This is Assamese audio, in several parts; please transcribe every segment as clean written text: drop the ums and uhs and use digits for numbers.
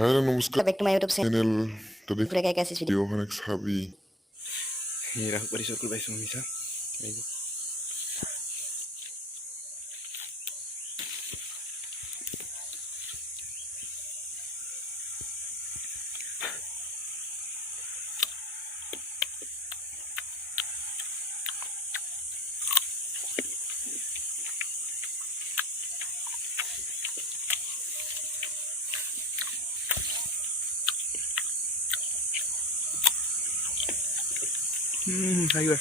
Halo, namaskar Back to my YouTube channel. Tadi channel kayak kasih video. video Hanek Sabi. Mira, por eso culpa eso misa. Ayo.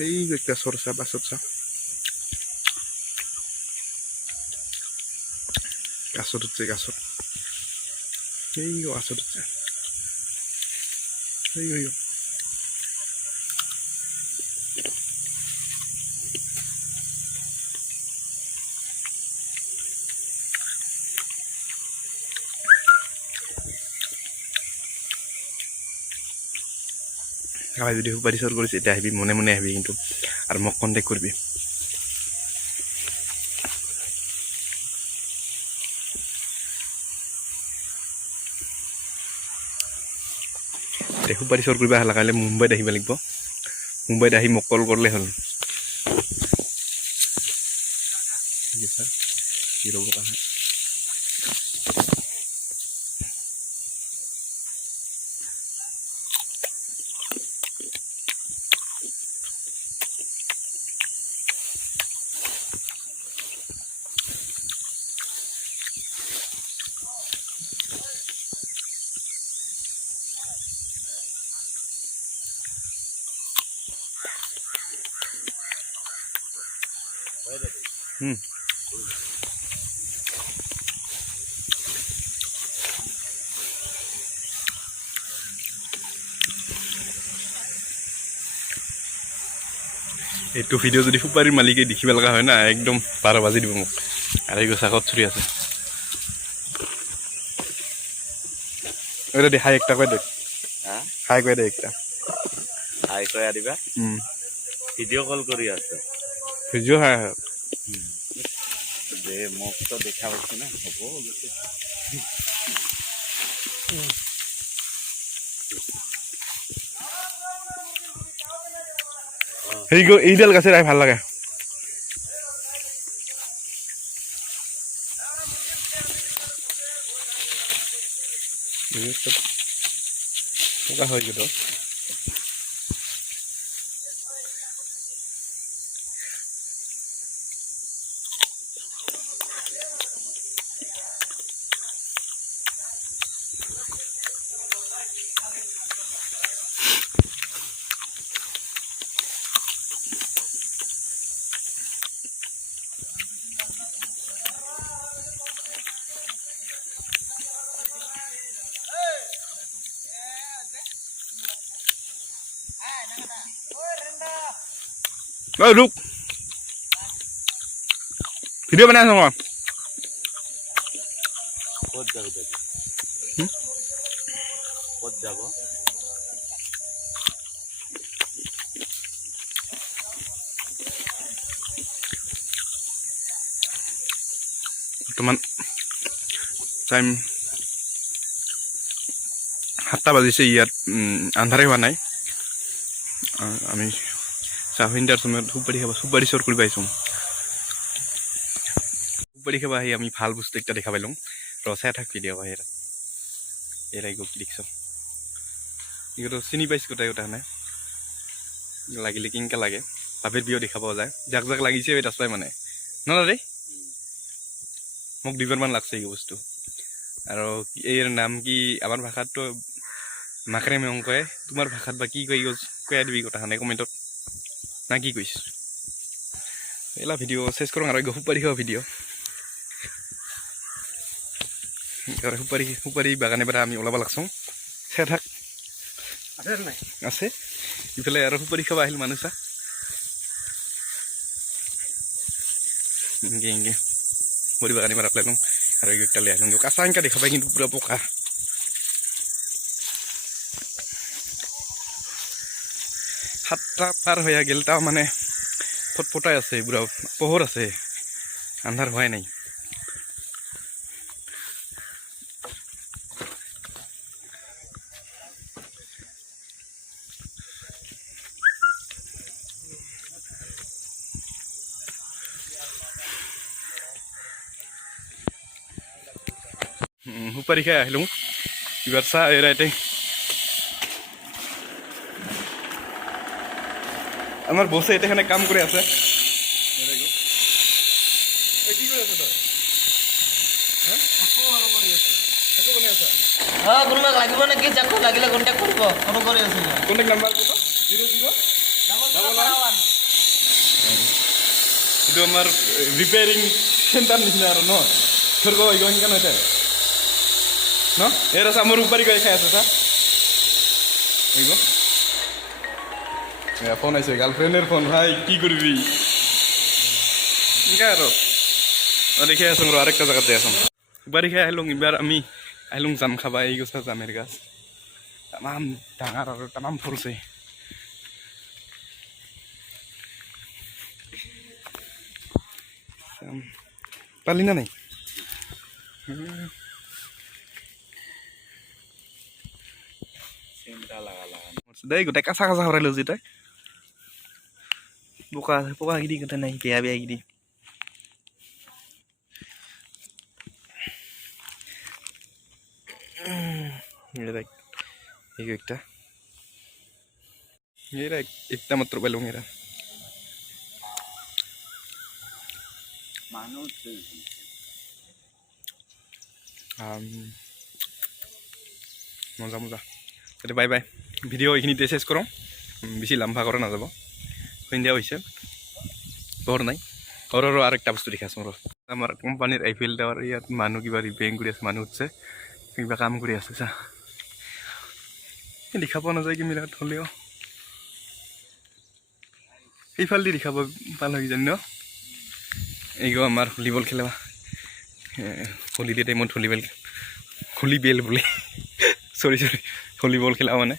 Ayo kita sorsa basotsa. Kasotutse kasot. Ayo kasotutse. Ayo. Kalau video barisor kulis itu habi mone habi itu, ar mau kontak kurbi. Dehu barisor kurbi halah kali Mumbai dah balik po, Mumbai dah mokol korle hal. Bisa, hero bukan. Itu video jadi fupari malike dikhiba laga hoy na ekdom 12 baজি দিব মোক আৰু এই গছাকত চুৰি আছে ওরে দে হাই একটা কই দে হ্যাঁ হাই কই দে একটা হাই কয়া দিবা ভিডিও কল কৰি আছে ভিডিও হাই যে মোক তো দেখা পাইছ না হ'ব এইডাল গাছে রাই ভাল লাগে হৈ গেল Ôi rút video bên đây xong rồi ক'ত যাব দাদা ক'ত যাব বৰ্তমান টাইম 7টা বাজিছে ইয়াত আন্ধাৰে হোৱা নাই আমি চাহিন্দাৰ সময়ত সুপাৰি চৰ কৰি পাইছোঁ সুপাৰি খাব আহি আমি ভাল বস্তু একটা দেখা পাইলোঁ ৰচাই থাক ভিডিঅ' বাহিৰত এৰাই গৈ দেখিছ এইটো চিনি পাইছোঁ গোটাই গোটা নাই লাগিলে কিনকা লাগে বাপেৰ বিয় দেখা পোৱা যায় যাক যাক লাগিছে এই ৰাস্তাই মানে নদাদে মোক 2 বাৰমান লাগছে এই বস্তু আৰু এৰ নাম কি আমাৰ ভাষাতো মাকৰে মেং কয় তোমাৰ ভাষাত বা কি কয় কয়া দিবি কথা নাই কমেন্টত না কি কইছ এলা ভিডিও শেষ করং আর সুপারি খাওয়া ভিডিও সুপারি বাগানে বেড়া আমি ওলাব লাগছো সে থাক আছে ইফালে আর সুপারি খাওয়া আহিল মানুষা ইংগে বড়ি বাগানে বেড়া পেলাম আর একটা লে আহিল কাঁচা এঙ্কা দেখা পাই কিন্তু পুরা পোকা সাতটা পার হয়ে গেল তাও মানে ফটফটাই আছে পুরা পোহর আছে আন্ধার হয় নাই সুপাৰি খাই আহিলোঁ কিবা চাহ এৰাইতে আমাৰ বছে এতিয়া কাম কৰি আছে কি কৰি আছে তই কোনোবাক লাগিব নেকি যাকো লাগিলে কণ্টেক্ট কৰিব ফোন কৰি আছোঁ কণ্টেক্ট নাম্বাৰ কত 00 এইটো আমাৰ ৰিপেয়াৰিং চেণ্টাৰ নিচিনা আৰু ন থৰক ইমান হৈছে ন এই আছে আমাৰ উপাৰি কৰি খাই আছে চা ফোন আহিছে গাৰ্লফ্ৰেণ্ডৰ ফোন ভাই কি কৰিবি এনেকৈ আৰু দেখি আছোঁ আৰু আৰেকটা জায়গাত যাই আছোঁ উপাৰি খাই আহিলোঁ এইবাৰ আমি আহিলোঁ জাম খাবা এই গছ জামেৰ গাছ তামাম ডাঙৰ আৰু তামাম ফুলছে পালি না নাই দেই গোটেই কাঁচা কাঁচা হৰাই লৈছি তই বোকা পোকাগিৰি গোটেই নাই বেয়া বেয়াগিৰি একটা মাত্ৰ পেলাম এৰা মজা মজা তাতে বাই বাই ভিডিঅ' এইখিনিতে চেছ কৰোঁ বেছি লাম্বা কৰা নাযাব সন্ধিয়া হৈছে ঘৰ নাই ঘৰৰ আৰু একটা বস্তু দেখি আছোঁ আমাৰ কোম্পানীৰ আইফিল টাৱাৰ ইয়াত মানুহ কিবা ৰিপেয়াৰিং কৰি আছে মানুহ উঠছে কিবা কাম কৰি আছে চা দেখা পোৱা নাযায় কি মিলাত হ'লেও সেইফালেদি দেখাব ভাল হৈ জানি ন এইগো আমাৰ ভলীবল খেলা হলিডে টাইমত ভলীবেল বোলে চৰি ভলীবল খেলা মানে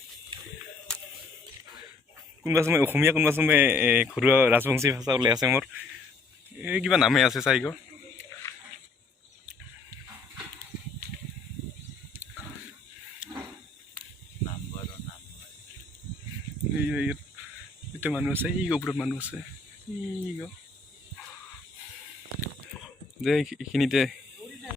কোনোবা সময় অসমীয়া কোনোবা সময় ঘৰুৱা ৰাজবংশী ভাষা ওলাই আছে মোৰ এই কিবা নামেই আছে চাইগ এটা মানুহ আছে এই ওপৰত মানুহ আছে যে এইখিনিতে